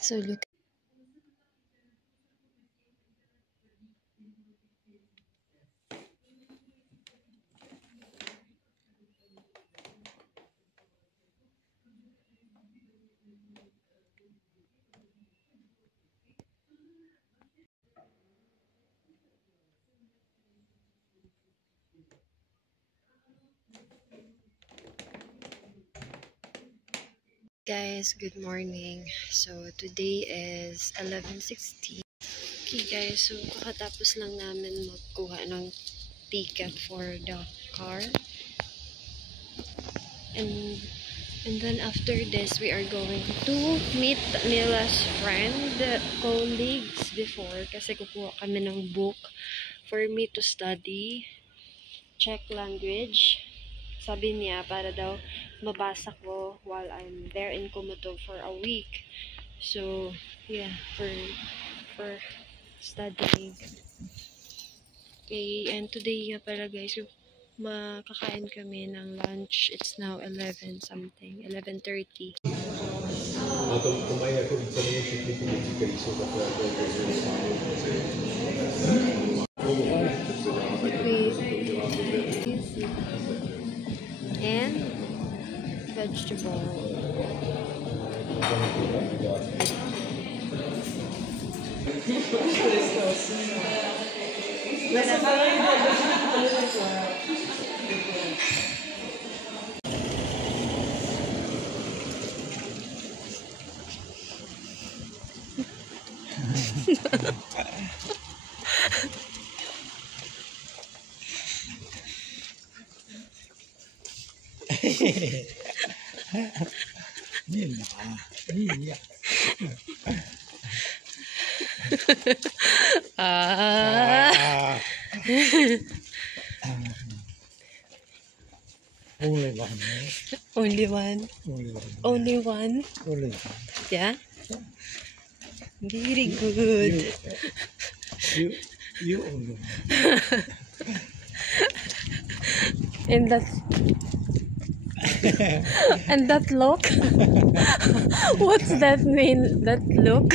So look. Guys, good morning. So today is 11:16. Okay guys, so kakatapos lang namin magkuha ng ticket for the car. And then after this, we are going to meet Nila's friend, colleagues before, kasi kukuha kami ng book for me to study Czech language. Sabi niya, para daw mabasa ko while I'm there in Komotov for a week. So, yeah, for studying. Okay, and today nga pala guys, makakain kami ng lunch. It's now 11 something, 11:30. And vegetable. Only one. Only one. Only one. Only one. Only one. Yeah. Very good. You only one. And that and that look. What's that mean? That look.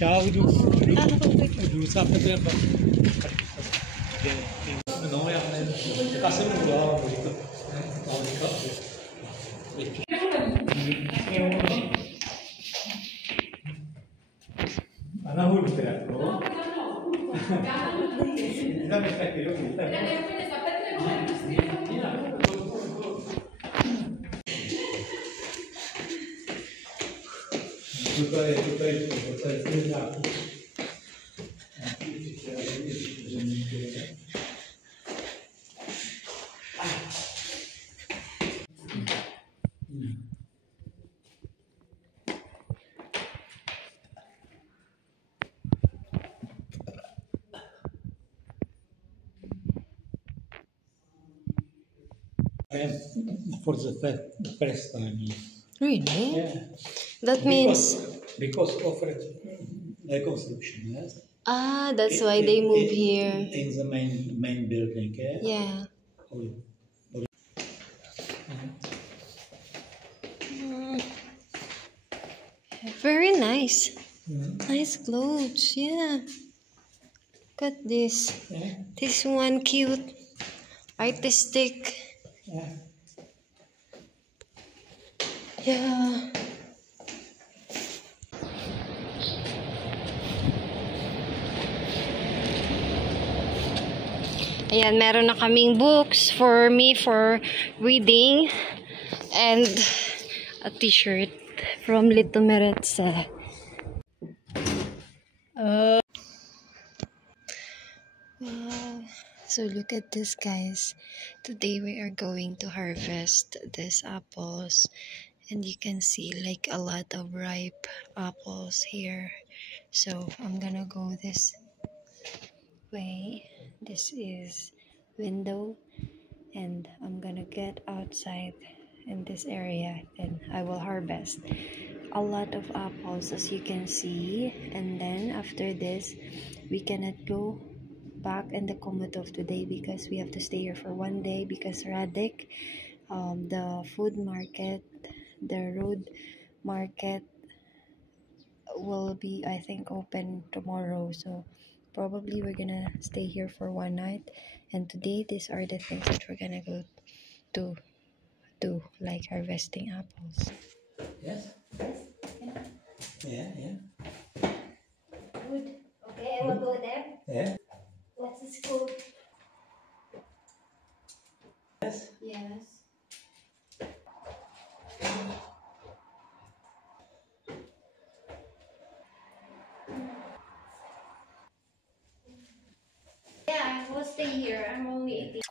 Ciao, giusto per no, for the first time. Really? Yeah. That means because of reconstruction, yes. ah, that's why they move here. In the main building, yeah. Yeah. Very nice. Nice clothes, yeah. Look at this. Yeah. This one cute, artistic. Yeah. Yeah. Ayan, meron na kaming books for me for reading and a t-shirt from Little Meretza. So look at this guys. Today we are going to harvest these apples and you can see like a lot of ripe apples here. So I'm gonna go this way. This is window and I'm gonna get outside in this area and I will harvest a lot of apples as you can see, and then after this we cannot go back in the Komotov today because we have to stay here for 1 day because Radek, the food market, the road market will be, I think, open tomorrow. So probably we're gonna stay here for 1 night. And today, these are the things that we're gonna go to do, like harvesting apples. Yes? Yeah, yeah. Good. Okay, I will go there. Yeah? What's the school? Yes? Yes. Yeah, I will stay here. I'm only 18.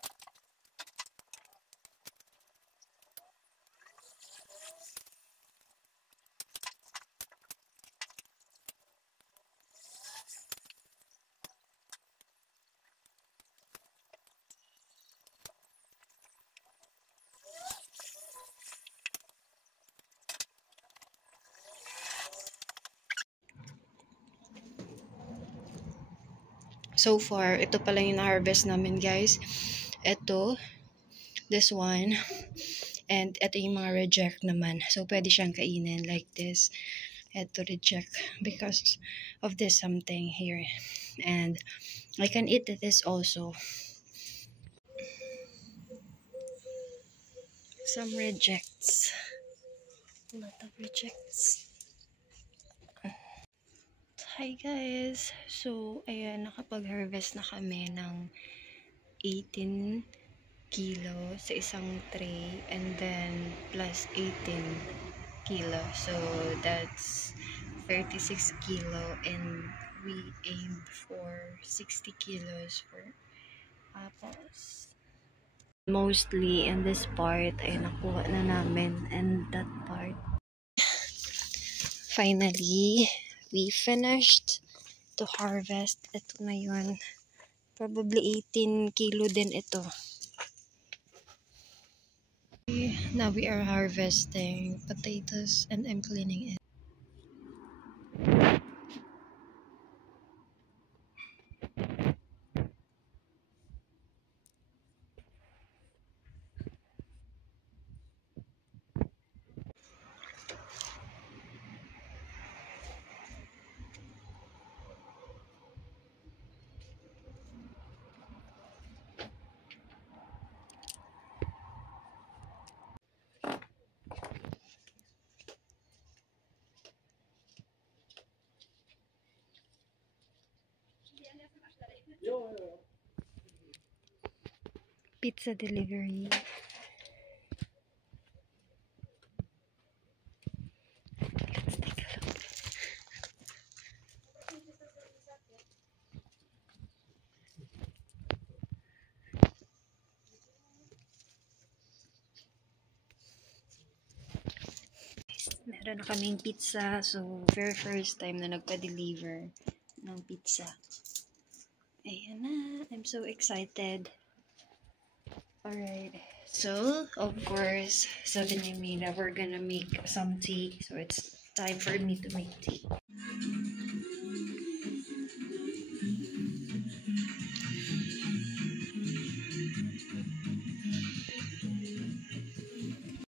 So far, ito pala yung na-harvest namin, guys. Ito, this one, and ito yung mga reject naman. So, pwede siyang kainin like this. Ito reject because of this something here. And I can eat this also. Some rejects. A lot of rejects. Hi guys! So, ayan, nakapag-harvest na kami ng 18 kilo sa isang tray and then plus 18 kilo. So, that's 36 kilo and we aimed for 60 kilos for apples. Mostly in this part ay nakuha na namin and that part. Finally, we finished to harvest. Ito na yun. Probably 18 kilo din ito. Now we are harvesting potatoes and I'm cleaning it. Pizza delivery. Let's take a look. Meron na kaming pizza. So, very first time na nagpa-deliver ng pizza. Ayan na. I'm so excited. Alright. So, of course, sabi ni Mina, we're gonna make some tea. So, it's time for me to make tea.